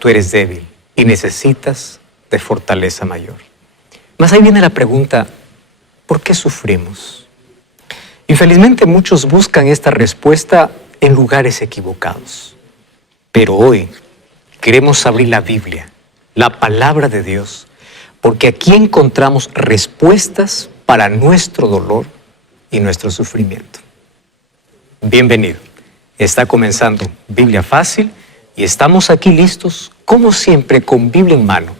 tú eres débil y necesitas de fortaleza mayor. Mas ahí viene la pregunta, ¿por qué sufrimos? Infelizmente muchos buscan esta respuesta en lugares equivocados. Pero hoy queremos abrir la Biblia, la palabra de Dios, porque aquí encontramos respuestas para nuestro dolor y nuestro sufrimiento. Bienvenido. Está comenzando Biblia Fácil y estamos aquí listos, como siempre, con Biblia en mano,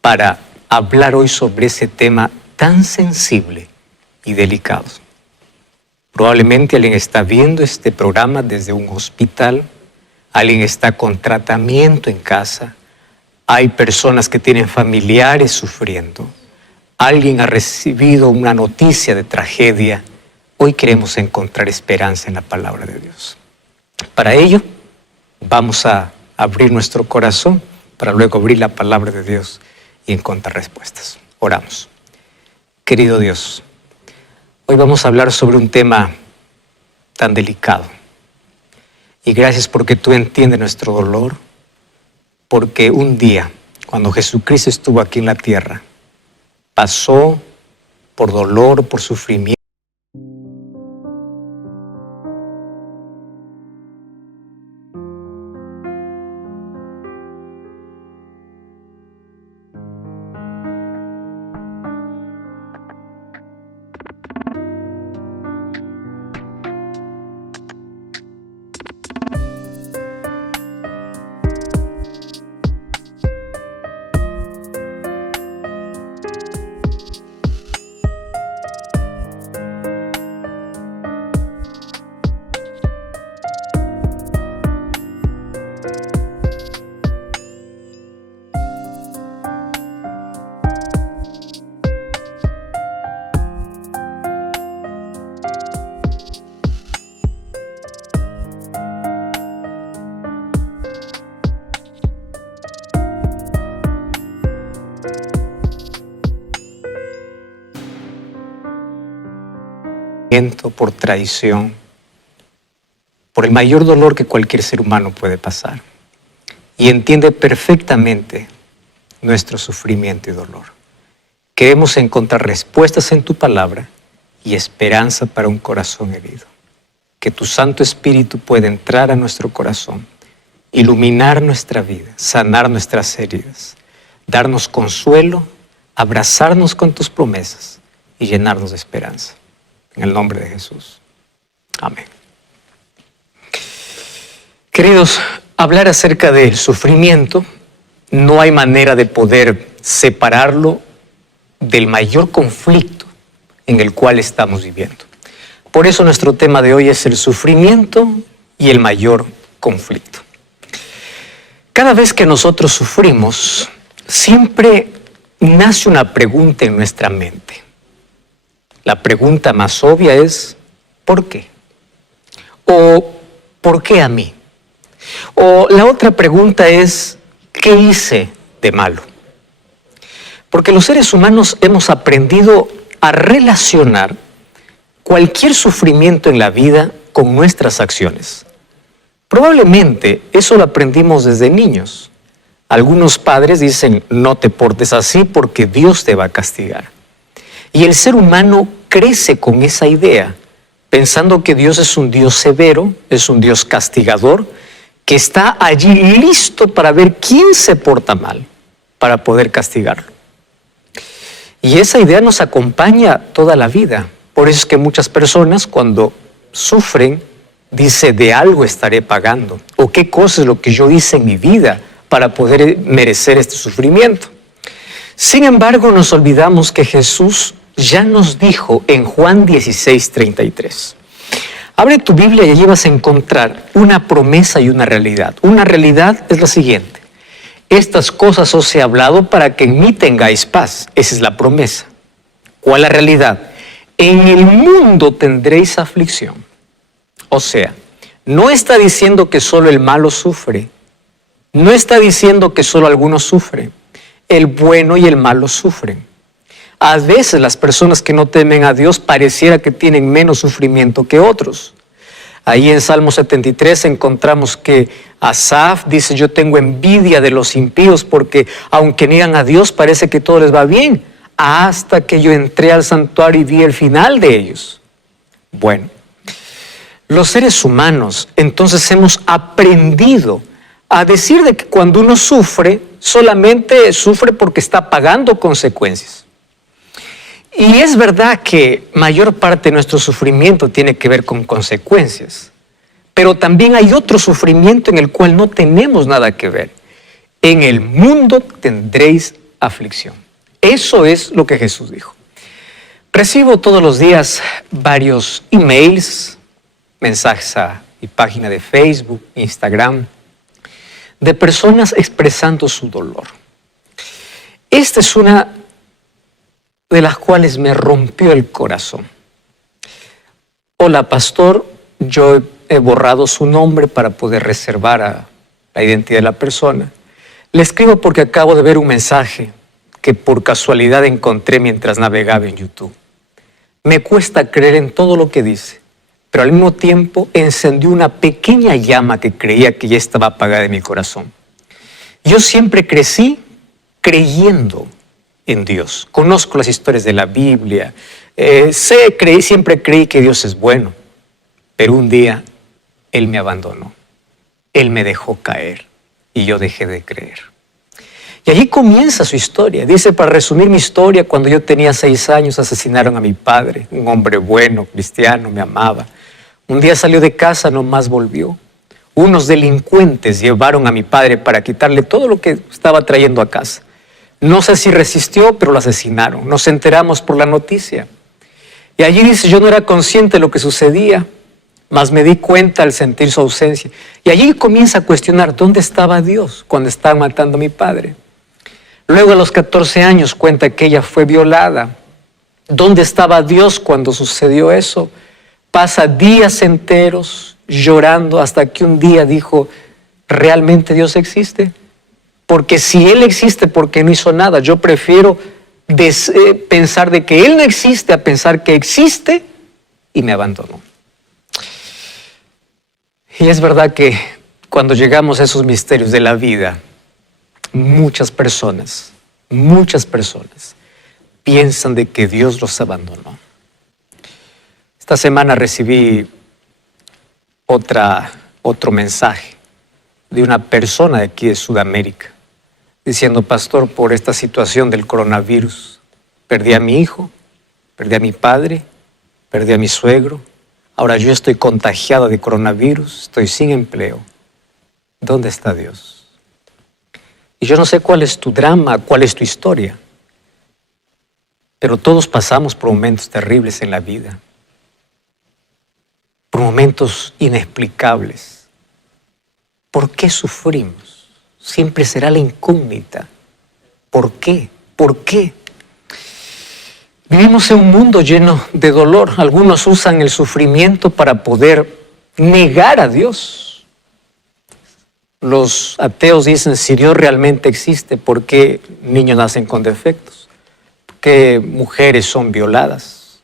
para hablar hoy sobre ese tema tan sensible y delicado. Probablemente alguien está viendo este programa desde un hospital, alguien está con tratamiento en casa, hay personas que tienen familiares sufriendo, alguien ha recibido una noticia de tragedia. Hoy queremos encontrar esperanza en la palabra de Dios. Para ello, vamos a abrir nuestro corazón para luego abrir la palabra de Dios y encontrar respuestas. Oramos. Querido Dios, hoy vamos a hablar sobre un tema tan delicado. Y gracias porque tú entiendes nuestro dolor, porque un día, cuando Jesucristo estuvo aquí en la tierra, pasó por dolor, por sufrimiento. Por traición, por el mayor dolor que cualquier ser humano puede pasar. Y entiende perfectamente nuestro sufrimiento y dolor. Queremos encontrar respuestas en tu palabra y esperanza para un corazón herido. Que tu Santo Espíritu pueda entrar a nuestro corazón, iluminar nuestra vida, sanar nuestras heridas, darnos consuelo, abrazarnos con tus promesas y llenarnos de esperanza. En el nombre de Jesús. Amén. Queridos, hablar acerca del sufrimiento, no hay manera de poder separarlo del mayor conflicto en el cual estamos viviendo. Por eso nuestro tema de hoy es el sufrimiento y el mayor conflicto. Cada vez que nosotros sufrimos, siempre nace una pregunta en nuestra mente. La pregunta más obvia es, ¿por qué? O, ¿por qué a mí? O la otra pregunta es, ¿qué hice de malo? Porque los seres humanos hemos aprendido a relacionar cualquier sufrimiento en la vida con nuestras acciones. Probablemente eso lo aprendimos desde niños. Algunos padres dicen, no te portes así porque Dios te va a castigar. Y el ser humano crece con esa idea, pensando que Dios es un Dios severo, es un Dios castigador, que está allí listo para ver quién se porta mal, para poder castigarlo. Y esa idea nos acompaña toda la vida. Por eso es que muchas personas cuando sufren, dicen, de algo estaré pagando, o qué cosa es lo que yo hice en mi vida para poder merecer este sufrimiento. Sin embargo, nos olvidamos que Jesús ya nos dijo en Juan 16:33. Abre tu Biblia y allí vas a encontrar una promesa y una realidad. Una realidad es la siguiente. Estas cosas os he hablado para que en mí tengáis paz. Esa es la promesa. ¿Cuál es la realidad? En el mundo tendréis aflicción. O sea, no está diciendo que solo el malo sufre. No está diciendo que solo algunos sufren. El bueno y el malo sufren. A veces las personas que no temen a Dios pareciera que tienen menos sufrimiento que otros. Ahí en Salmo 73 encontramos que Asaf dice: yo tengo envidia de los impíos porque aunque niegan a Dios parece que todo les va bien, hasta que yo entré al santuario y vi el final de ellos. Bueno, los seres humanos entonces hemos aprendido a decir de que cuando uno sufre, solamente sufre porque está pagando consecuencias. Y es verdad que mayor parte de nuestro sufrimiento tiene que ver con consecuencias, pero también hay otro sufrimiento en el cual no tenemos nada que ver. En el mundo tendréis aflicción. Eso es lo que Jesús dijo. Recibo todos los días varios emails, mensajes a mi página de Facebook, Instagram, de personas expresando su dolor. Esta es una de las cuales me rompió el corazón. Hola, pastor, yo he borrado su nombre para poder reservar la identidad de la persona. Le escribo porque acabo de ver un mensaje que por casualidad encontré mientras navegaba en YouTube. Me cuesta creer en todo lo que dice, pero al mismo tiempo encendió una pequeña llama que creía que ya estaba apagada en mi corazón. Yo siempre crecí creyendo en Dios. Conozco las historias de la Biblia, siempre creí que Dios es bueno, pero un día Él me abandonó, Él me dejó caer y yo dejé de creer. Y allí comienza su historia. Dice, para resumir mi historia, cuando yo tenía 6 años asesinaron a mi padre, un hombre bueno, cristiano, me amaba. Un día salió de casa, no más volvió. Unos delincuentes llevaron a mi padre para quitarle todo lo que estaba trayendo a casa. No sé si resistió, pero lo asesinaron. Nos enteramos por la noticia. Y allí dice, yo no era consciente de lo que sucedía, mas me di cuenta al sentir su ausencia. Y allí comienza a cuestionar, ¿dónde estaba Dios cuando estaban matando a mi padre? Luego a los 14 años cuenta que ella fue violada. ¿Dónde estaba Dios cuando sucedió eso? Pasa días enteros llorando hasta que un día dijo, ¿realmente Dios existe? Porque si Él existe, ¿por qué no hizo nada? Yo prefiero pensar de que Él no existe a pensar que existe, y me abandonó. Y es verdad que cuando llegamos a esos misterios de la vida, muchas personas piensan de que Dios los abandonó. Esta semana recibí otro mensaje de una persona de aquí de Sudamérica, diciendo, pastor, por esta situación del coronavirus, perdí a mi hijo, perdí a mi padre, perdí a mi suegro, ahora yo estoy contagiado de coronavirus, estoy sin empleo. ¿Dónde está Dios? Y yo no sé cuál es tu drama, cuál es tu historia, pero todos pasamos por momentos terribles en la vida, por momentos inexplicables. ¿Por qué sufrimos? Siempre será la incógnita. ¿Por qué? ¿Por qué? Vivimos en un mundo lleno de dolor. Algunos usan el sufrimiento para poder negar a Dios. Los ateos dicen, si Dios realmente existe, ¿por qué niños nacen con defectos? ¿Por qué mujeres son violadas?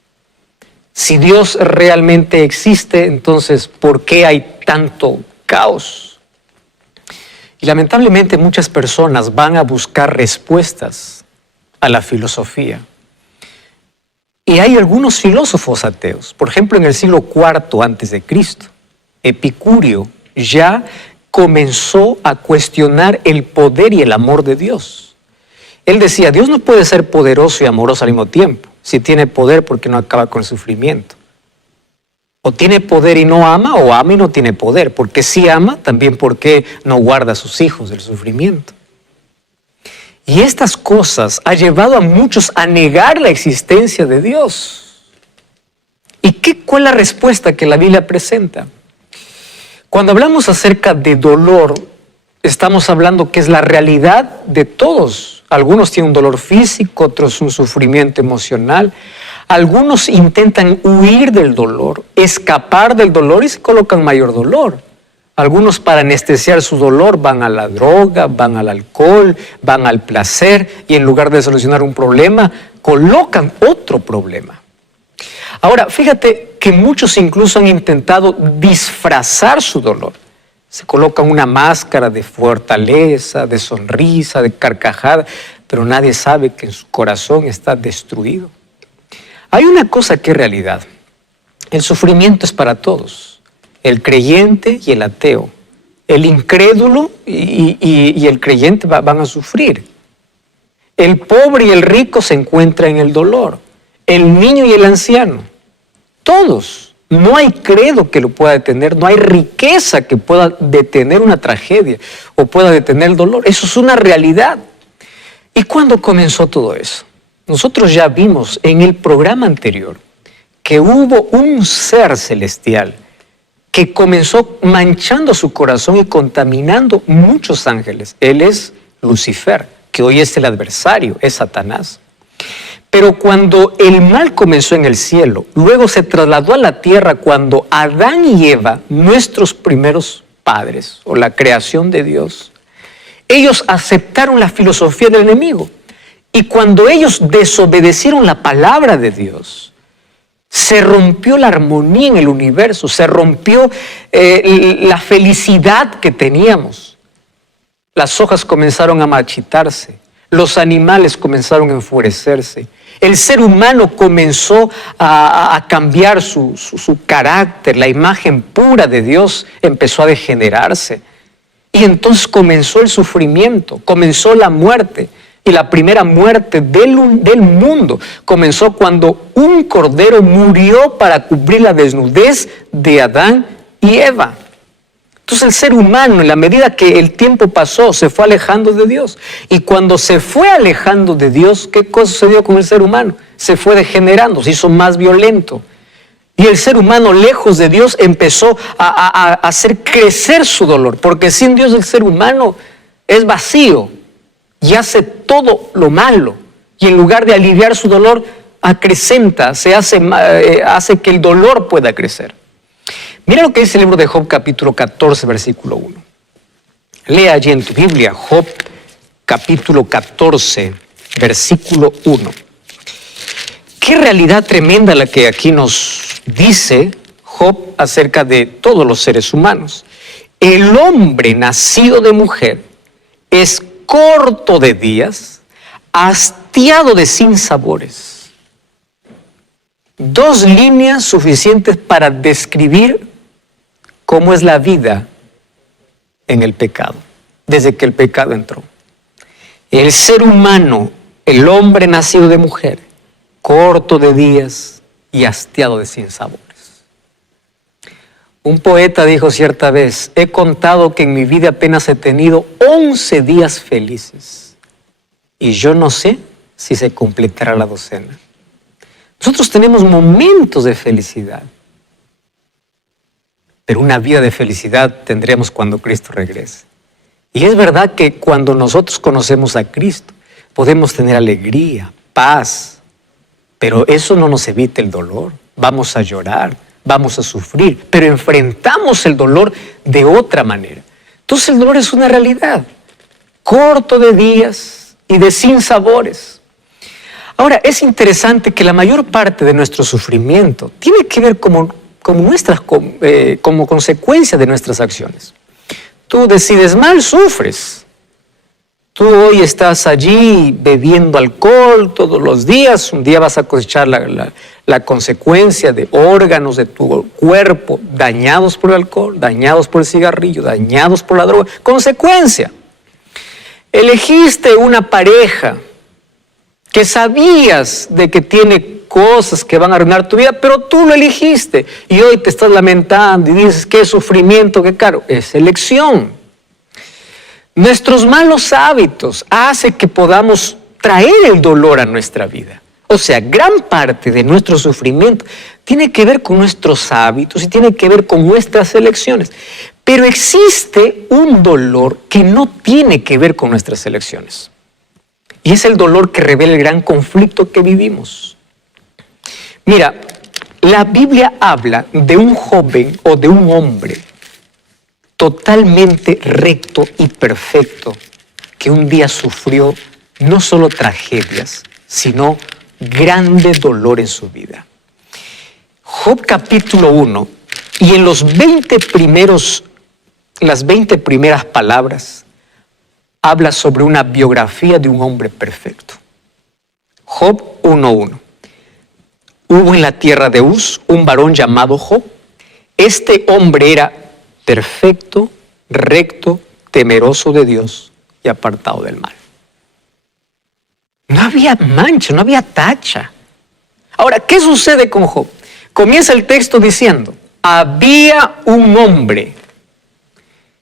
Si Dios realmente existe, entonces, ¿por qué hay tanto caos? Y lamentablemente muchas personas van a buscar respuestas a la filosofía. Y hay algunos filósofos ateos. Por ejemplo, en el siglo IV a.C., Epicurio ya comenzó a cuestionar el poder y el amor de Dios. Él decía, Dios no puede ser poderoso y amoroso al mismo tiempo. Si tiene poder, ¿por qué no acaba con el sufrimiento? O tiene poder y no ama, o ama y no tiene poder. Porque si ama, también ¿por qué no guarda a sus hijos del sufrimiento? Y estas cosas han llevado a muchos a negar la existencia de Dios. ¿Y cuál es la respuesta que la Biblia presenta? Cuando hablamos acerca de dolor, estamos hablando que es la realidad de todos. Algunos tienen un dolor físico, otros un sufrimiento emocional. Algunos intentan huir del dolor, escapar del dolor y se colocan mayor dolor. Algunos para anestesiar su dolor van a la droga, van al alcohol, van al placer y en lugar de solucionar un problema, colocan otro problema. Ahora, fíjate que muchos incluso han intentado disfrazar su dolor. Se colocan una máscara de fortaleza, de sonrisa, de carcajada, pero nadie sabe que en su corazón está destruido. Hay una cosa que es realidad. El sufrimiento es para todos. El creyente y el ateo. El incrédulo y el creyente van a sufrir. El pobre y el rico se encuentran en el dolor. El niño y el anciano. Todos. No hay credo que lo pueda detener, no hay riqueza que pueda detener una tragedia o pueda detener el dolor. Eso es una realidad. ¿Y cuándo comenzó todo eso? Nosotros ya vimos en el programa anterior que hubo un ser celestial que comenzó manchando su corazón y contaminando muchos ángeles. Él es Lucifer, que hoy es el adversario, es Satanás. Pero cuando el mal comenzó en el cielo, luego se trasladó a la tierra cuando Adán y Eva, nuestros primeros padres, o la creación de Dios, ellos aceptaron la filosofía del enemigo. Y cuando ellos desobedecieron la palabra de Dios, se rompió la armonía en el universo, se rompió la felicidad que teníamos. Las hojas comenzaron a marchitarse, los animales comenzaron a enfurecerse. El ser humano comenzó a cambiar su carácter, la imagen pura de Dios empezó a degenerarse. Y entonces comenzó el sufrimiento, comenzó la muerte. Y la primera muerte del mundo comenzó cuando un cordero murió para cubrir la desnudez de Adán y Eva. Entonces el ser humano, en la medida que el tiempo pasó, se fue alejando de Dios. Y cuando se fue alejando de Dios, ¿qué cosa sucedió con el ser humano? Se fue degenerando, se hizo más violento. Y el ser humano, lejos de Dios, empezó a hacer crecer su dolor. Porque sin Dios el ser humano es vacío y hace todo lo malo. Y en lugar de aliviar su dolor, acrecenta, hace que el dolor pueda crecer. Mira lo que dice el libro de Job, capítulo 14, versículo 1. Lea allí en tu Biblia, Job, capítulo 14, versículo 1. Qué realidad tremenda la que aquí nos dice Job acerca de todos los seres humanos. El hombre nacido de mujer es corto de días, hastiado de sinsabores. Dos líneas suficientes para describir cómo es la vida en el pecado, desde que el pecado entró. El ser humano, el hombre nacido de mujer, corto de días y hastiado de sinsabores. Un poeta dijo cierta vez, he contado que en mi vida apenas he tenido 11 días felices y yo no sé si se completará la docena. Nosotros tenemos momentos de felicidad, pero una vida de felicidad tendremos cuando Cristo regrese. Y es verdad que cuando nosotros conocemos a Cristo, podemos tener alegría, paz, pero eso no nos evita el dolor. Vamos a llorar, vamos a sufrir, pero enfrentamos el dolor de otra manera. Entonces el dolor es una realidad, corto de días y de sinsabores. Ahora, es interesante que la mayor parte de nuestro sufrimiento tiene que ver como consecuencia de nuestras acciones. Tú decides mal, sufres. Tú hoy estás allí bebiendo alcohol todos los días, un día vas a cosechar la consecuencia de órganos de tu cuerpo dañados por el alcohol, dañados por el cigarrillo, dañados por la droga. Consecuencia. Elegiste una pareja que sabías de que tiene cosas que van a arruinar tu vida, pero tú lo elegiste y hoy te estás lamentando y dices qué sufrimiento, qué caro. Es elección. Nuestros malos hábitos hacen que podamos traer el dolor a nuestra vida. O sea, gran parte de nuestro sufrimiento tiene que ver con nuestros hábitos y tiene que ver con nuestras elecciones. Pero existe un dolor que no tiene que ver con nuestras elecciones. Y es el dolor que revela el gran conflicto que vivimos. Mira, la Biblia habla de un joven o de un hombre totalmente recto y perfecto que un día sufrió no solo tragedias, sino grande dolor en su vida. Job capítulo 1, y en las 20 primeras palabras, habla sobre una biografía de un hombre perfecto. Job 1:1. Hubo en la tierra de Uz un varón llamado Job. Este hombre era perfecto, recto, temeroso de Dios y apartado del mal. No había mancha, no había tacha. Ahora, ¿qué sucede con Job? Comienza el texto diciendo, había un hombre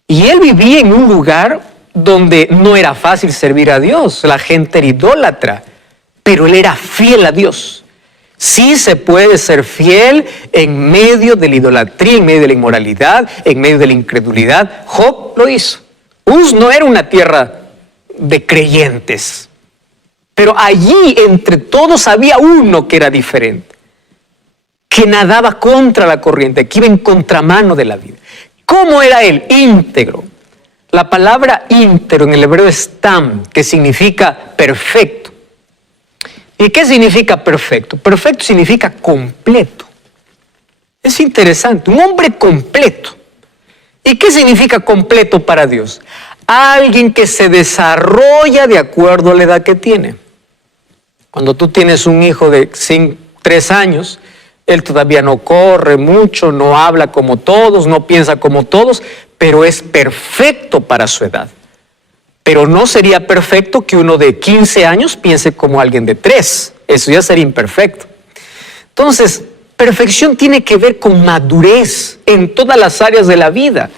y él vivía en un lugar donde no era fácil servir a Dios, la gente era idólatra, pero él era fiel a Dios. Sí se puede ser fiel en medio de la idolatría, en medio de la inmoralidad, en medio de la incredulidad. Job lo hizo. Uz no era una tierra de creyentes, pero allí entre todos había uno que era diferente, que nadaba contra la corriente, que iba en contramano de la vida. ¿Cómo era él? Íntegro. La palabra íntegro en el hebreo es tam, que significa perfecto. ¿Y qué significa perfecto? Perfecto significa completo. Es interesante, un hombre completo. ¿Y qué significa completo para Dios? Alguien que se desarrolla de acuerdo a la edad que tiene. Cuando tú tienes un hijo de 3 años, él todavía no corre mucho, no habla como todos, no piensa como todos, pero es perfecto para su edad. Pero no sería perfecto que uno de 15 años piense como alguien de 3. Eso ya sería imperfecto. Entonces, perfección tiene que ver con madurez en todas las áreas de la vida,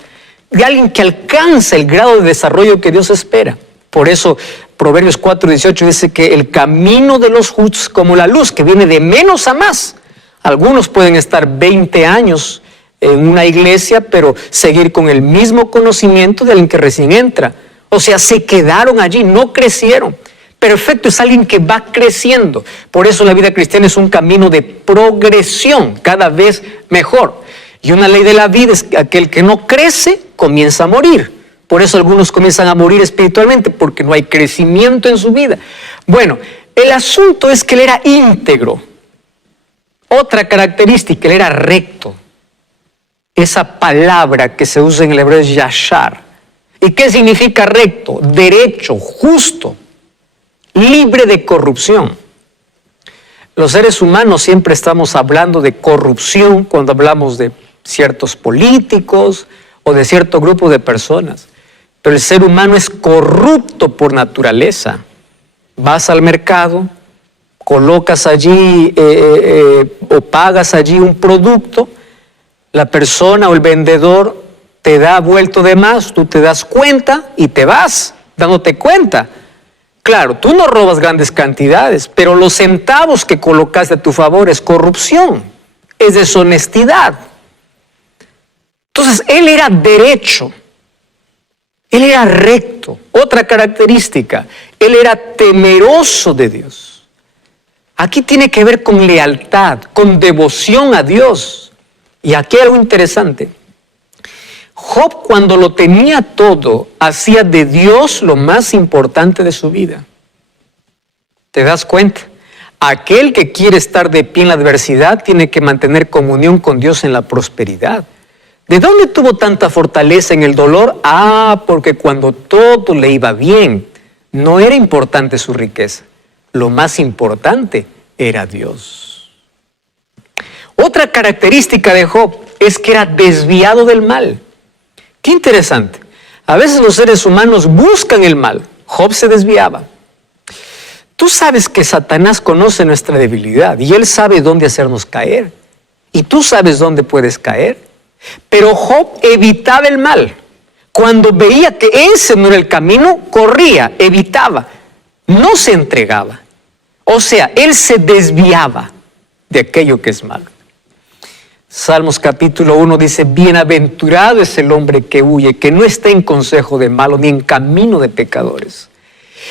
de alguien que alcanza el grado de desarrollo que Dios espera. Por eso, Proverbios 4:18 dice que el camino de los justos es como la luz, que viene de menos a más. Algunos pueden estar 20 años en una iglesia, pero seguir con el mismo conocimiento de alguien que recién entra. O sea, se quedaron allí, no crecieron. Perfecto es alguien que va creciendo. Por eso la vida cristiana es un camino de progresión, cada vez mejor. Y una ley de la vida es que aquel que no crece comienza a morir. Por eso algunos comienzan a morir espiritualmente, porque no hay crecimiento en su vida. Bueno, el asunto es que él era íntegro. Otra característica, él era recto. Esa palabra que se usa en el hebreo es yashar. ¿Y qué significa recto? Derecho, justo, libre de corrupción. Los seres humanos siempre estamos hablando de corrupción cuando hablamos de ciertos políticos o de cierto grupo de personas. Pero el ser humano es corrupto por naturaleza. Vas al mercado, colocas allí o pagas allí un producto, la persona o el vendedor te da vuelto de más, tú te das cuenta y te vas dándote cuenta. Claro, tú no robas grandes cantidades, pero los centavos que colocaste a tu favor es corrupción, es deshonestidad. Entonces, él era derecho, él era recto. Otra característica, él era temeroso de Dios. Aquí tiene que ver con lealtad, con devoción a Dios. Y aquí hay algo interesante. Job, cuando lo tenía todo, hacía de Dios lo más importante de su vida. ¿Te das cuenta? Aquel que quiere estar de pie en la adversidad tiene que mantener comunión con Dios en la prosperidad. ¿De dónde tuvo tanta fortaleza en el dolor? Porque cuando todo le iba bien, no era importante su riqueza. Lo más importante era Dios. Otra característica de Job es que era desviado del mal. Qué interesante. A veces los seres humanos buscan el mal. Job se desviaba. Tú sabes que Satanás conoce nuestra debilidad y él sabe dónde hacernos caer. Y tú sabes dónde puedes caer. Pero Job evitaba el mal. Cuando veía que ese no era el camino, corría, evitaba. No se entregaba. O sea, él se desviaba de aquello que es malo. Salmos capítulo 1 dice, bienaventurado es el hombre que huye, que no está en consejo de malo, ni en camino de pecadores.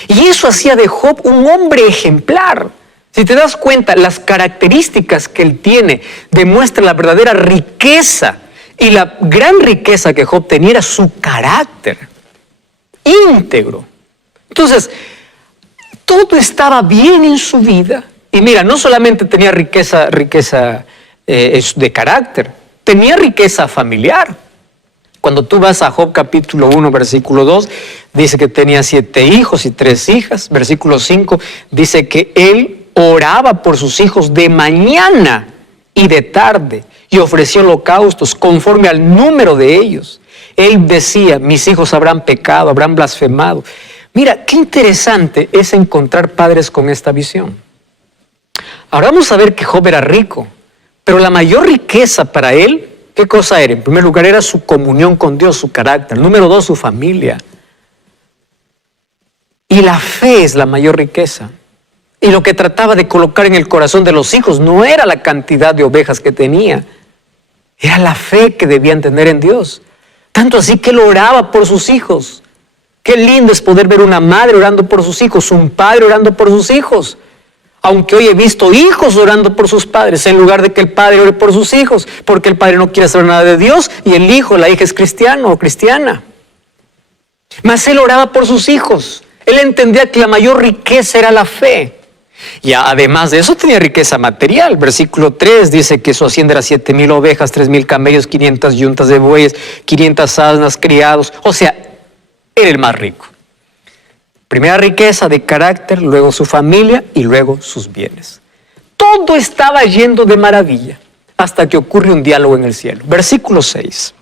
Y eso hacía de Job un hombre ejemplar. Si te das cuenta, las características que él tiene demuestran la verdadera riqueza. Y la gran riqueza que Job tenía era su carácter íntegro. Entonces, todo estaba bien en su vida. Y mira, no solamente tenía riqueza de carácter. Tenía riqueza familiar. Cuando tú vas a Job capítulo 1, versículo 2, dice que tenía 7 hijos y 3 hijas. Versículo 5 dice que él oraba por sus hijos de mañana y de tarde y ofreció holocaustos conforme al número de ellos. Él decía, mis hijos habrán pecado, habrán blasfemado. Mira, qué interesante es encontrar padres con esta visión. Ahora vamos a ver que Job era rico, pero la mayor riqueza para él, ¿qué cosa era? En primer lugar era su comunión con Dios, su carácter. Número 2, su familia. Y la fe es la mayor riqueza. Y lo que trataba de colocar en el corazón de los hijos no era la cantidad de ovejas que tenía, era la fe que debían tener en Dios. Tanto así que él oraba por sus hijos. Qué lindo es poder ver una madre orando por sus hijos, un padre orando por sus hijos. Aunque hoy he visto hijos orando por sus padres, en lugar de que el padre ore por sus hijos, porque el padre no quiere saber nada de Dios y el hijo, la hija es cristiano o cristiana. Mas él oraba por sus hijos. Él entendía que la mayor riqueza era la fe. Y además de eso tenía riqueza material. Versículo 3 dice que su hacienda era 7,000 ovejas, 3,000 camellos, 500 yuntas de bueyes, 500 asnas, criados. O sea, era el más rico. Primera riqueza de carácter, luego su familia y luego sus bienes. Todo estaba yendo de maravilla hasta que ocurre un diálogo en el cielo. Versículo 6.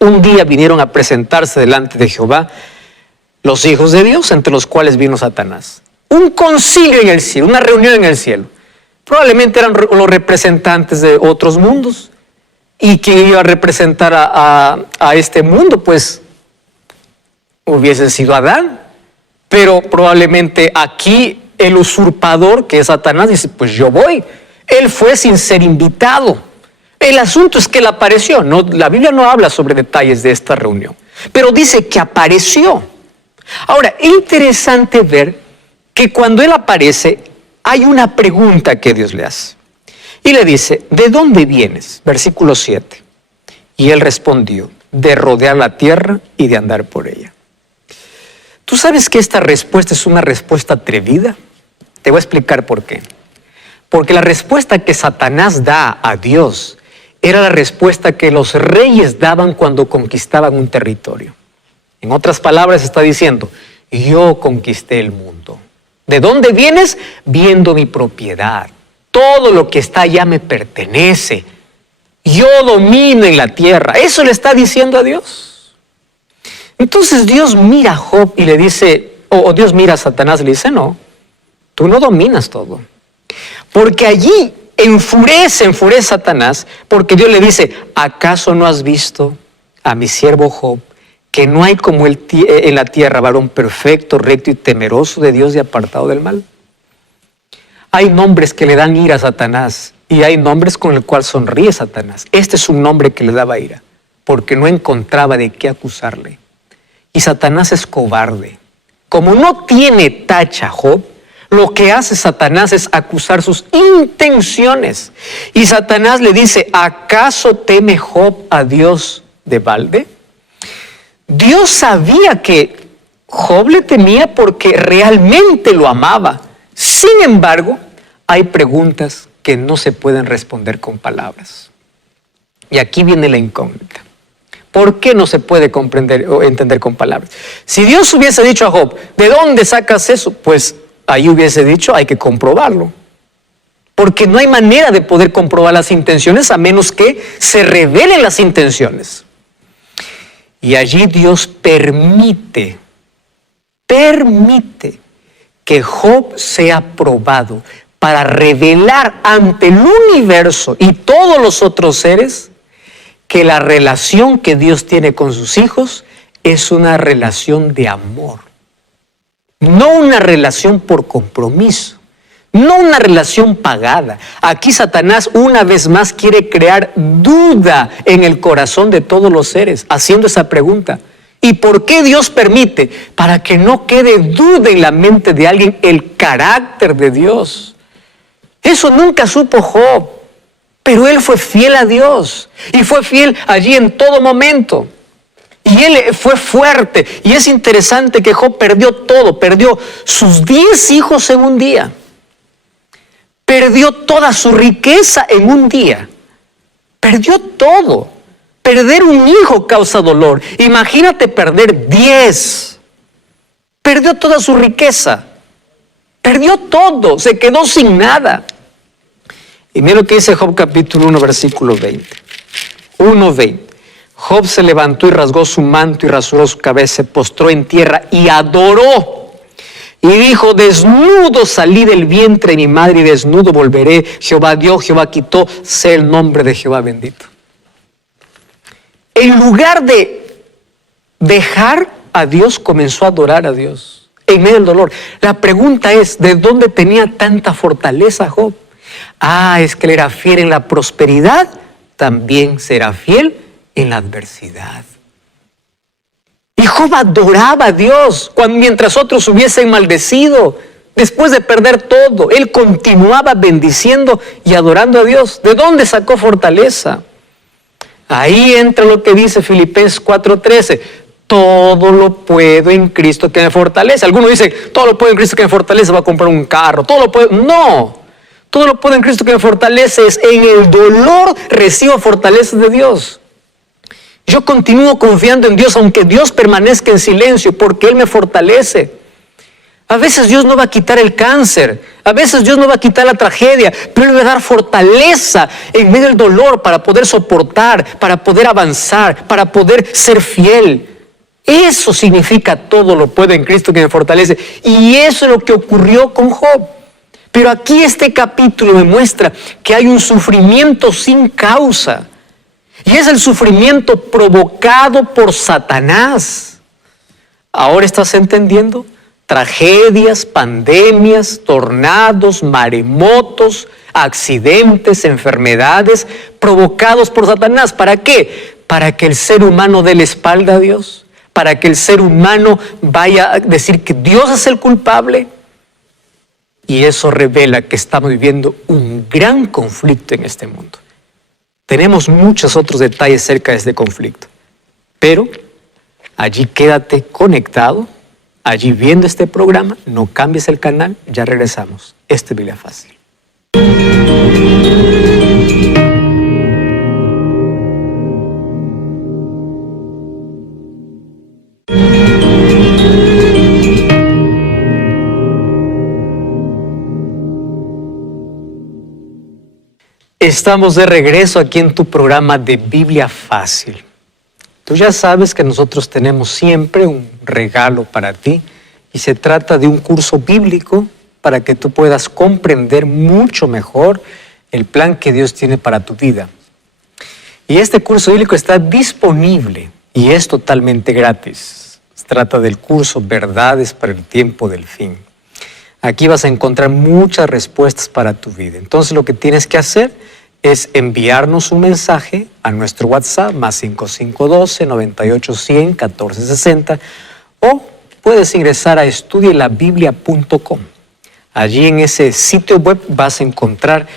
Un día vinieron a presentarse delante de Jehová los hijos de Dios, entre los cuales vino Satanás. Un concilio en el cielo, una reunión en el cielo. Probablemente eran los representantes de otros mundos. ¿Y quién iba a representar a este mundo? Pues hubiese sido Adán. Pero probablemente aquí el usurpador, que es Satanás, dice, pues yo voy. Él fue sin ser invitado. El asunto es que él apareció. No, la Biblia no habla sobre detalles de esta reunión, pero dice que apareció. Ahora, es interesante ver que cuando él aparece, hay una pregunta que Dios le hace. Y le dice, ¿de dónde vienes? Versículo 7. Y él respondió, de rodear la tierra y de andar por ella. ¿Tú sabes que esta respuesta es una respuesta atrevida? Te voy a explicar por qué. Porque la respuesta que Satanás da a Dios era la respuesta que los reyes daban cuando conquistaban un territorio. En otras palabras está diciendo, yo conquisté el mundo. ¿De dónde vienes? Viendo mi propiedad. Todo lo que está allá me pertenece. Yo domino en la tierra. Eso le está diciendo a Dios. Entonces Dios mira a Job y le dice, o Dios mira a Satanás y le dice, no, tú no dominas todo. Porque allí enfurece Satanás, porque Dios le dice, ¿acaso no has visto a mi siervo Job, que no hay como él en la tierra, varón perfecto, recto y temeroso de Dios y apartado del mal? Hay nombres que le dan ira a Satanás y hay nombres con el cual sonríe Satanás. Este es un nombre que le daba ira, porque no encontraba de qué acusarle. Y Satanás es cobarde. Como no tiene tacha Job, lo que hace Satanás es acusar sus intenciones. Y Satanás le dice, ¿acaso teme Job a Dios de balde? Dios sabía que Job le temía porque realmente lo amaba. Sin embargo, hay preguntas que no se pueden responder con palabras. Y aquí viene la incógnita. ¿Por qué no se puede comprender o entender con palabras? Si Dios hubiese dicho a Job, ¿de dónde sacas eso? Pues ahí hubiese dicho, hay que comprobarlo. Porque no hay manera de poder comprobar las intenciones a menos que se revelen las intenciones. Y allí Dios permite que Job sea probado para revelar ante el universo y todos los otros seres que la relación que Dios tiene con sus hijos es una relación de amor. No una relación por compromiso, no una relación pagada. Aquí Satanás una vez más quiere crear duda en el corazón de todos los seres, haciendo esa pregunta. ¿Y por qué Dios permite? Para que no quede duda en la mente de alguien el carácter de Dios. Eso nunca supo Job. Pero él fue fiel a Dios y fue fiel allí en todo momento. Y él fue fuerte. Y es interesante que Job perdió todo. Perdió sus 10 hijos en un día. Perdió toda su riqueza en un día. Perdió todo. Perder un hijo causa dolor. Imagínate perder 10. Perdió toda su riqueza. Perdió todo. Se quedó sin nada. Y mira lo que dice Job capítulo 1, versículo 20. 1:20. Job se levantó y rasgó su manto y rasuró su cabeza, se postró en tierra y adoró. Y dijo: desnudo salí del vientre de mi madre y desnudo volveré. Jehová dio, Jehová quitó, sea el nombre de Jehová bendito. En lugar de dejar a Dios, comenzó a adorar a Dios en medio del dolor. La pregunta es: ¿de dónde tenía tanta fortaleza Job? Es que él era fiel en la prosperidad, también será fiel en la adversidad. Y Job adoraba a Dios mientras otros hubiesen maldecido. Después de perder todo, él continuaba bendiciendo y adorando a Dios. ¿De dónde sacó fortaleza? Ahí entra lo que dice Filipenses 4:13. Todo lo puedo en Cristo que me fortalece. Algunos dicen: todo lo puedo en Cristo que me fortalece, va a comprar un carro. Todo lo puedo. No. Todo lo puedo en Cristo que me fortalece. Es en el dolor recibo fortaleza de Dios. Yo continúo confiando en Dios, aunque Dios permanezca en silencio, porque Él me fortalece. A veces Dios no va a quitar el cáncer, a veces Dios no va a quitar la tragedia, pero Él va a dar fortaleza en medio del dolor para poder soportar, para poder avanzar, para poder ser fiel. Eso significa todo lo puedo en Cristo que me fortalece. Y eso es lo que ocurrió con Job. Pero aquí este capítulo me muestra que hay un sufrimiento sin causa. Y es el sufrimiento provocado por Satanás. ¿Ahora estás entendiendo? Tragedias, pandemias, tornados, maremotos, accidentes, enfermedades provocados por Satanás. ¿Para qué? Para que el ser humano dé la espalda a Dios. Para que el ser humano vaya a decir que Dios es el culpable. Y eso revela que estamos viviendo un gran conflicto en este mundo. Tenemos muchos otros detalles acerca de este conflicto, pero allí quédate conectado, allí viendo este programa, no cambies el canal, ya regresamos. Esto es Biblia Fácil. Estamos de regreso aquí en tu programa de Biblia Fácil. Tú ya sabes que nosotros tenemos siempre un regalo para ti y se trata de un curso bíblico para que tú puedas comprender mucho mejor el plan que Dios tiene para tu vida. Y este curso bíblico está disponible y es totalmente gratis. Se trata del curso Verdades para el Tiempo del Fin. Aquí vas a encontrar muchas respuestas para tu vida. Entonces lo que tienes que hacer es enviarnos un mensaje a nuestro WhatsApp más 5512-9810-1460 o puedes ingresar a estudielabiblia.com. Allí en ese sitio web vas a encontrar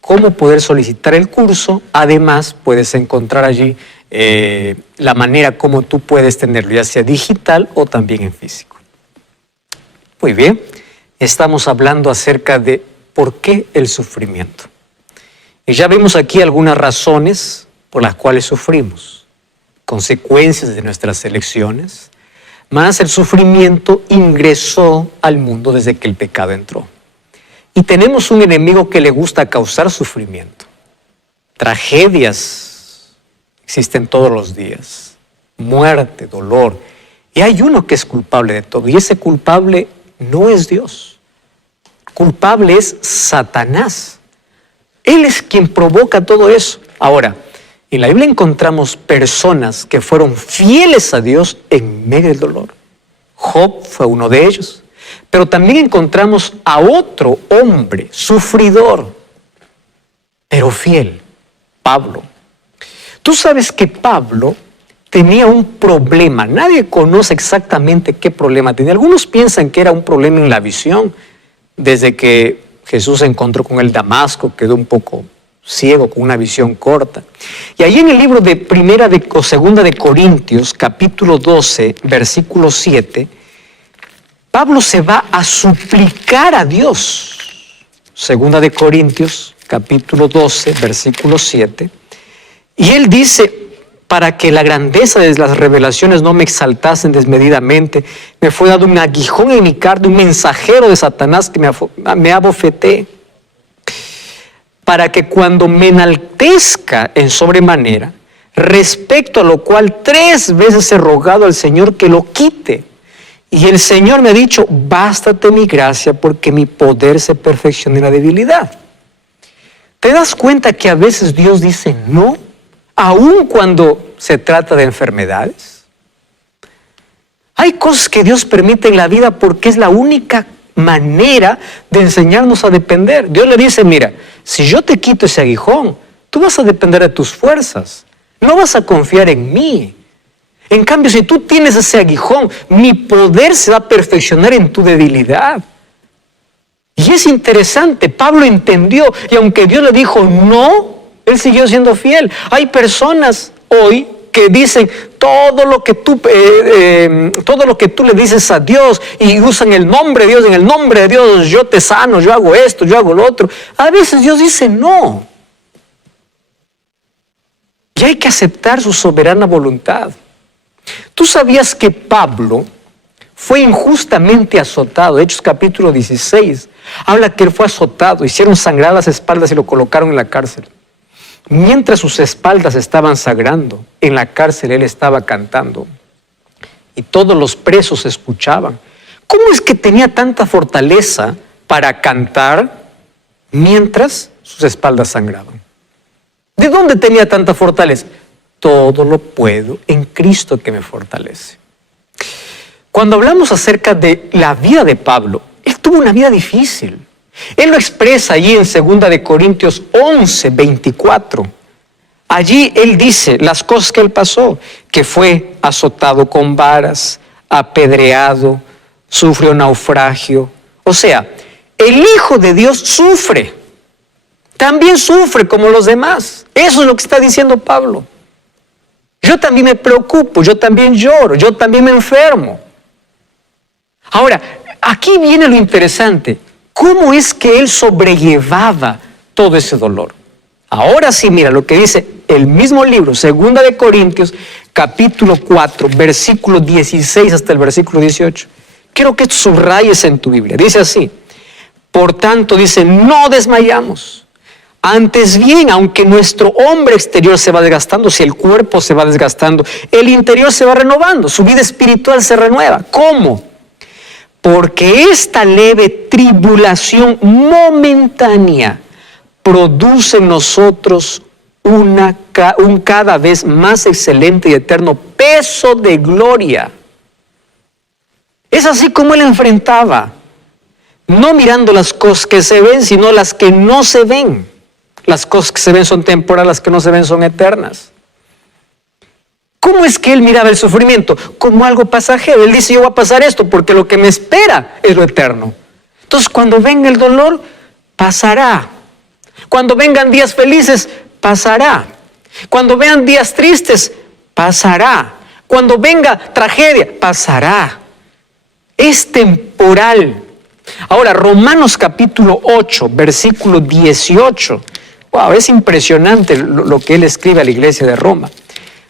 cómo poder solicitar el curso. Además puedes encontrar allí la manera como tú puedes tenerlo, ya sea digital o también en físico. Muy bien, estamos hablando acerca de por qué el sufrimiento. Y ya vimos aquí algunas razones por las cuales sufrimos, consecuencias de nuestras elecciones, más el sufrimiento ingresó al mundo desde que el pecado entró. Y tenemos un enemigo que le gusta causar sufrimiento. Tragedias existen todos los días, muerte, dolor. Y hay uno que es culpable de todo, y ese culpable no es Dios. Culpable es Satanás. Él es quien provoca todo eso. Ahora, en la Biblia encontramos personas que fueron fieles a Dios en medio del dolor. Job fue uno de ellos. Pero también encontramos a otro hombre sufridor, pero fiel, Pablo. Tú sabes que Pablo tenía un problema. Nadie conoce exactamente qué problema tenía. Algunos piensan que era un problema en la visión. Desde que Jesús se encontró con el Damasco, quedó un poco ciego, con una visión corta. Y ahí en el libro de Segunda de Corintios, capítulo 12, versículo 7, Pablo se va a suplicar a Dios. Segunda de Corintios, capítulo 12, versículo 7. Y él dice, para que la grandeza de las revelaciones no me exaltasen desmedidamente, me fue dado un aguijón en mi carne, un mensajero de Satanás que me abofeté, para que cuando me enaltezca en sobremanera, respecto a lo cual 3 veces he rogado al Señor que lo quite. Y el Señor me ha dicho, bástate mi gracia porque mi poder se perfecciona en la debilidad. ¿Te das cuenta que a veces Dios dice no, aun cuando se trata de enfermedades? Hay cosas que Dios permite en la vida porque es la única manera de enseñarnos a depender. Dios le dice, mira, si yo te quito ese aguijón, tú vas a depender de tus fuerzas. No vas a confiar en mí. En cambio, si tú tienes ese aguijón, mi poder se va a perfeccionar en tu debilidad. Y es interesante, Pablo entendió, y aunque Dios le dijo no, él siguió siendo fiel. Hay personas hoy que dicen todo lo que tú le dices a Dios y usan el nombre de Dios, en el nombre de Dios yo te sano, yo hago esto, yo hago lo otro. A veces Dios dice no. Y hay que aceptar su soberana voluntad. ¿Tú sabías que Pablo fue injustamente azotado? Hechos capítulo 16 habla que él fue azotado, hicieron sangrar las espaldas y lo colocaron en la cárcel. Mientras sus espaldas estaban sangrando, en la cárcel él estaba cantando. Y todos los presos escuchaban. ¿Cómo es que tenía tanta fortaleza para cantar mientras sus espaldas sangraban? ¿De dónde tenía tanta fortaleza? Todo lo puedo en Cristo que me fortalece. Cuando hablamos acerca de la vida de Pablo, él tuvo una vida difícil. Él lo expresa allí en 2 de Corintios 11, 24. Allí él dice las cosas que él pasó, que fue azotado con varas, apedreado, sufrió naufragio. O sea, el Hijo de Dios sufre. También sufre como los demás. Eso es lo que está diciendo Pablo. Yo también me preocupo, yo también lloro, yo también me enfermo. Ahora, aquí viene lo interesante. ¿Cómo es que él sobrellevaba todo ese dolor? Ahora sí, mira lo que dice el mismo libro, 2 de Corintios, capítulo 4, versículo 16 hasta el versículo 18. Quiero que subrayes en tu Biblia. Dice así, por tanto, dice, no desmayamos. Antes bien, aunque nuestro hombre exterior se va desgastando, si el cuerpo se va desgastando, el interior se va renovando, su vida espiritual se renueva. ¿Cómo? Porque esta leve tribulación momentánea produce en nosotros un cada vez más excelente y eterno peso de gloria. Es así como él enfrentaba, no mirando las cosas que se ven, sino las que no se ven. Las cosas que se ven son temporales, las que no se ven son eternas. ¿Cómo es que él miraba el sufrimiento? Como algo pasajero. Él dice, yo voy a pasar esto porque lo que me espera es lo eterno. Entonces, cuando venga el dolor, pasará. Cuando vengan días felices, pasará. Cuando vean días tristes, pasará. Cuando venga tragedia, pasará. Es temporal. Ahora, Romanos capítulo 8, versículo 18. Wow, es impresionante lo que él escribe a la iglesia de Roma.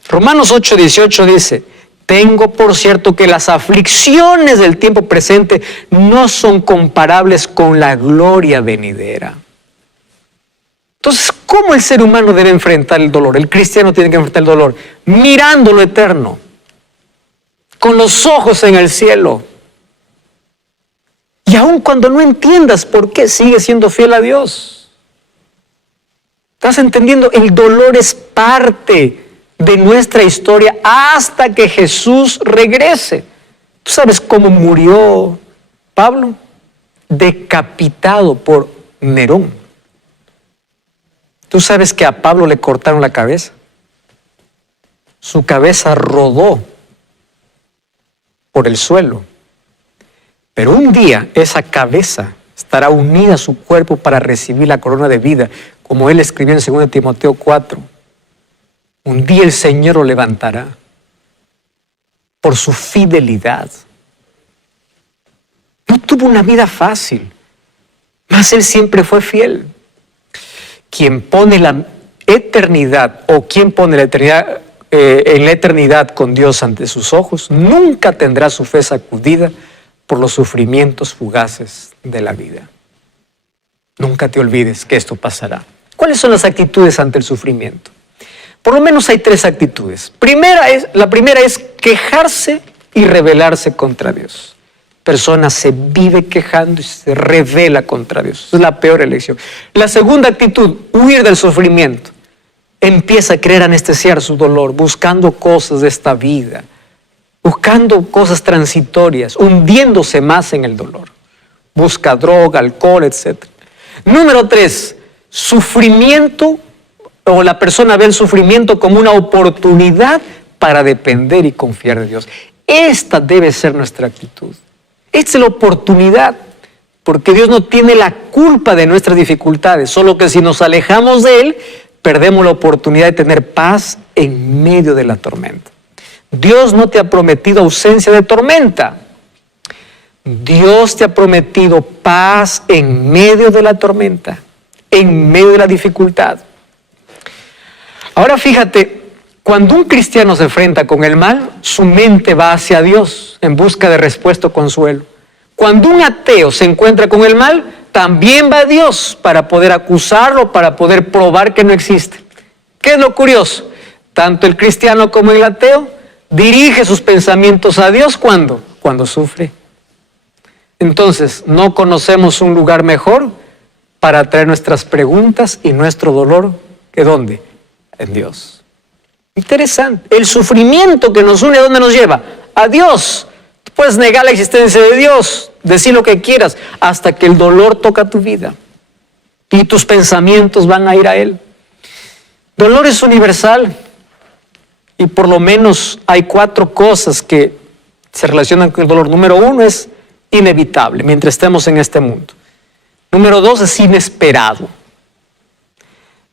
Romanos 8, 18 dice, tengo por cierto que las aflicciones del tiempo presente no son comparables con la gloria venidera. Entonces, ¿cómo el ser humano debe enfrentar el dolor? El cristiano tiene que enfrentar el dolor mirando lo eterno, con los ojos en el cielo. Y aun cuando no entiendas por qué, sigue siendo fiel a Dios. ¿Estás entendiendo? El dolor es parte de nuestra historia hasta que Jesús regrese. ¿Tú sabes cómo murió Pablo? Decapitado por Nerón. ¿Tú sabes que a Pablo le cortaron la cabeza? Su cabeza rodó por el suelo. Pero un día esa cabeza estará unida a su cuerpo para recibir la corona de vida, como él escribió en 2 Timoteo 4. Un día el Señor lo levantará por su fidelidad. No tuvo una vida fácil, mas él siempre fue fiel. Quien pone eternidad o quien pone la eternidad en la eternidad con Dios ante sus ojos, nunca tendrá su fe sacudida por los sufrimientos fugaces de la vida. Nunca te olvides que esto pasará. ¿Cuáles son las actitudes ante el sufrimiento? Por lo menos hay 3 actitudes. La primera es quejarse y rebelarse contra Dios. Persona se vive quejando y se revela contra Dios. Es la peor elección. La segunda actitud, huir del sufrimiento. Empieza a querer anestesiar su dolor, buscando cosas de esta vida, buscando cosas transitorias, hundiéndose más en el dolor. Busca droga, alcohol, etc. Número 3, sufrimiento, o la persona ve el sufrimiento como una oportunidad para depender y confiar de Dios. Esta debe ser nuestra actitud. Esta es la oportunidad, porque Dios no tiene la culpa de nuestras dificultades, solo que si nos alejamos de Él, perdemos la oportunidad de tener paz en medio de la tormenta. Dios no te ha prometido ausencia de tormenta. Dios te ha prometido paz en medio de la tormenta, en medio de la dificultad. Ahora fíjate, cuando un cristiano se enfrenta con el mal, su mente va hacia Dios en busca de respuesta o consuelo. Cuando un ateo se encuentra con el mal, también va a Dios para poder acusarlo, para poder probar que no existe. ¿Qué es lo curioso? Tanto el cristiano como el ateo dirige sus pensamientos a Dios cuando sufre. Entonces, ¿no conocemos un lugar mejor para traer nuestras preguntas y nuestro dolor que dónde? En Dios. Interesante. El sufrimiento que nos une, ¿a dónde nos lleva? A Dios. Tú puedes negar la existencia de Dios, decir lo que quieras, hasta que el dolor toca tu vida y tus pensamientos van a ir a Él. Dolor es universal y por lo menos hay 4 cosas que se relacionan con el dolor. Número 1 es inevitable mientras estemos en este mundo. Número 2 es inesperado.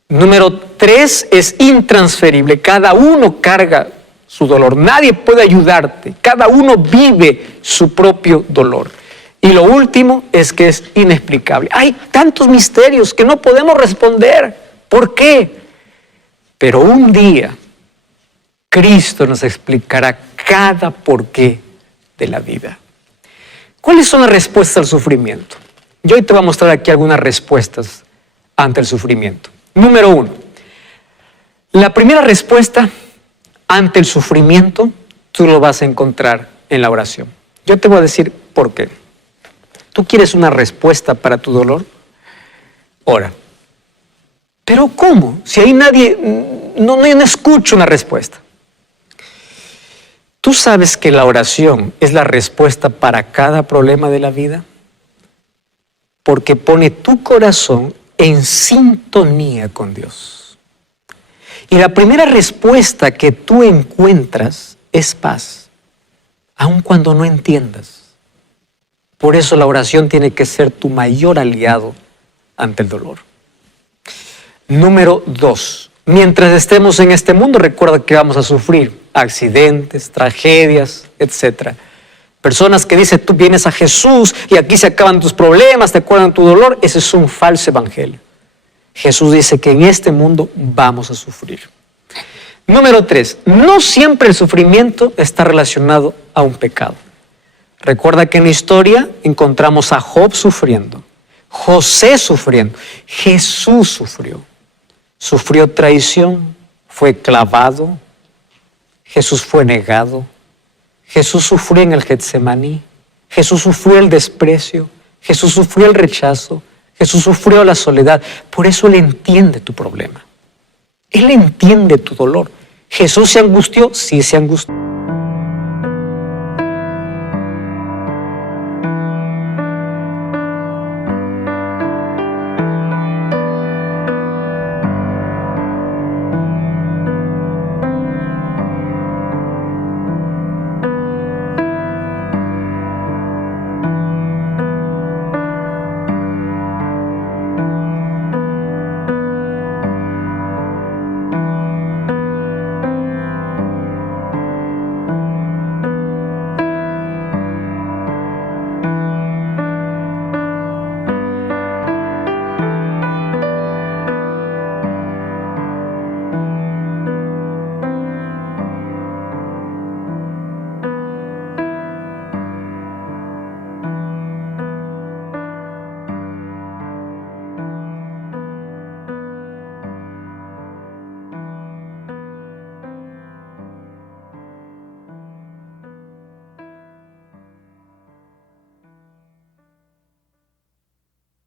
Número 3 es intransferible. Cada uno carga su dolor. Nadie puede ayudarte. Cada uno vive su propio dolor. Y lo último es que es inexplicable. Hay tantos misterios que no podemos responder. ¿Por qué? Pero un día Cristo nos explicará cada porqué de la vida. ¿Cuáles son las respuestas al sufrimiento? Yo hoy te voy a mostrar aquí algunas respuestas ante el sufrimiento. Número 1. La primera respuesta ante el sufrimiento, tú lo vas a encontrar en la oración. Yo te voy a decir por qué. ¿Tú quieres una respuesta para tu dolor? Ora. ¿Pero cómo? Si ahí nadie, no escucho una respuesta. ¿Tú sabes que la oración es la respuesta para cada problema de la vida? Porque pone tu corazón en sintonía con Dios. Y la primera respuesta que tú encuentras es paz, aun cuando no entiendas. Por eso la oración tiene que ser tu mayor aliado ante el dolor. Número 2. Mientras estemos en este mundo, recuerda que vamos a sufrir accidentes, tragedias, etc. Personas que dicen, tú vienes a Jesús y aquí se acaban tus problemas, te acuerdan tu dolor. Ese es un falso evangelio. Jesús dice que en este mundo vamos a sufrir. Número 3, no siempre el sufrimiento está relacionado a un pecado. Recuerda que en la historia encontramos a Job sufriendo, José sufriendo, Jesús sufrió. Sufrió traición, fue clavado, Jesús fue negado, Jesús sufrió en el Getsemaní, Jesús sufrió el desprecio, Jesús sufrió el rechazo, Jesús sufrió la soledad. Por eso Él entiende tu problema. Él entiende tu dolor. ¿Jesús se angustió? Sí, se angustió.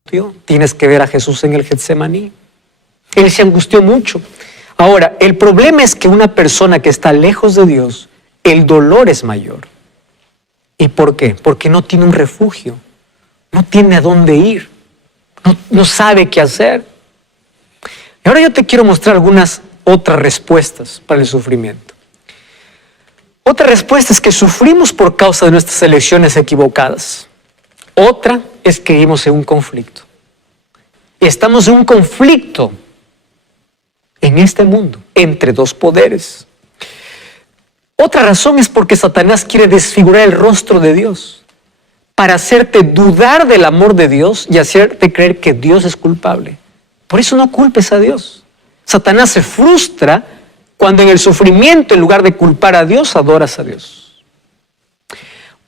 angustió. Tienes que ver a Jesús en el Getsemaní. Él se angustió mucho. Ahora, el problema es que una persona que está lejos de Dios, el dolor es mayor. ¿Y por qué? Porque no tiene un refugio, no tiene a dónde ir, no sabe qué hacer. Y ahora yo te quiero mostrar algunas otras respuestas para el sufrimiento. Otra respuesta es que sufrimos por causa de nuestras elecciones equivocadas. Otra es que vivimos en un conflicto. Y estamos en un conflicto en este mundo, entre dos poderes. Otra razón es porque Satanás quiere desfigurar el rostro de Dios para hacerte dudar del amor de Dios y hacerte creer que Dios es culpable. Por eso no culpes a Dios. Satanás se frustra cuando en el sufrimiento, en lugar de culpar a Dios, adoras a Dios.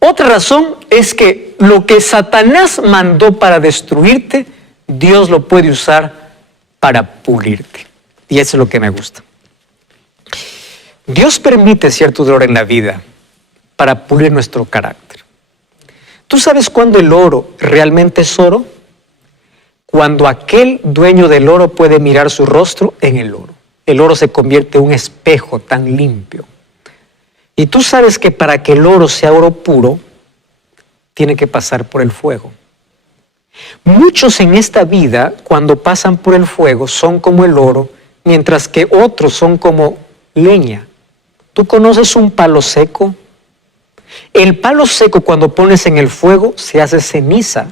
Otra razón es que lo que Satanás mandó para destruirte, Dios lo puede usar para pulirte. Y eso es lo que me gusta. Dios permite cierto dolor en la vida para pulir nuestro carácter. ¿Tú sabes cuándo el oro realmente es oro? Cuando aquel dueño del oro puede mirar su rostro en el oro. El oro se convierte en un espejo tan limpio. Y tú sabes que para que el oro sea oro puro, tiene que pasar por el fuego. Muchos en esta vida, cuando pasan por el fuego, son como el oro, mientras que otros son como leña. ¿Tú conoces un palo seco? El palo seco, cuando pones en el fuego, se hace ceniza.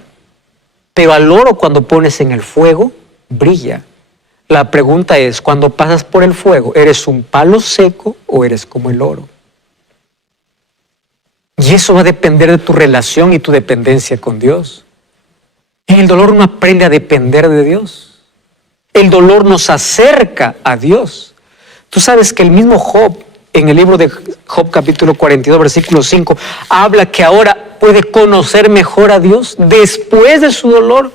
Pero al oro, cuando pones en el fuego, brilla. La pregunta es, cuando pasas por el fuego, ¿eres un palo seco o eres como el oro? Y eso va a depender de tu relación y tu dependencia con Dios. En el dolor uno aprende a depender de Dios. El dolor nos acerca a Dios. Tú sabes que el mismo Job, en el libro de Job capítulo 42, versículo 5, habla que ahora puede conocer mejor a Dios después de su dolor,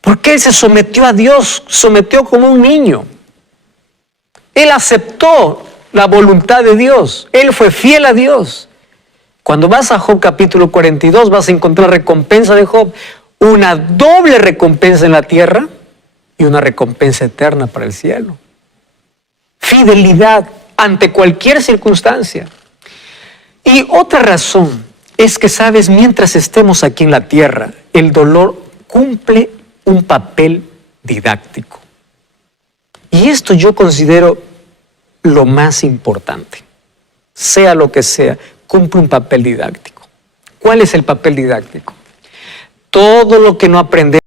porque él se sometió a Dios, sometió como un niño. Él aceptó la voluntad de Dios, él fue fiel a Dios. Cuando vas a Job capítulo 42 vas a encontrar recompensa de Job, una doble recompensa en la tierra y una recompensa eterna para el cielo. Fidelidad ante cualquier circunstancia. Y otra razón es que, sabes, mientras estemos aquí en la tierra, el dolor cumple un papel didáctico. Y esto yo considero lo más importante. Sea lo que sea, cumple un papel didáctico. ¿Cuál es el papel didáctico? Todo lo que no aprendemos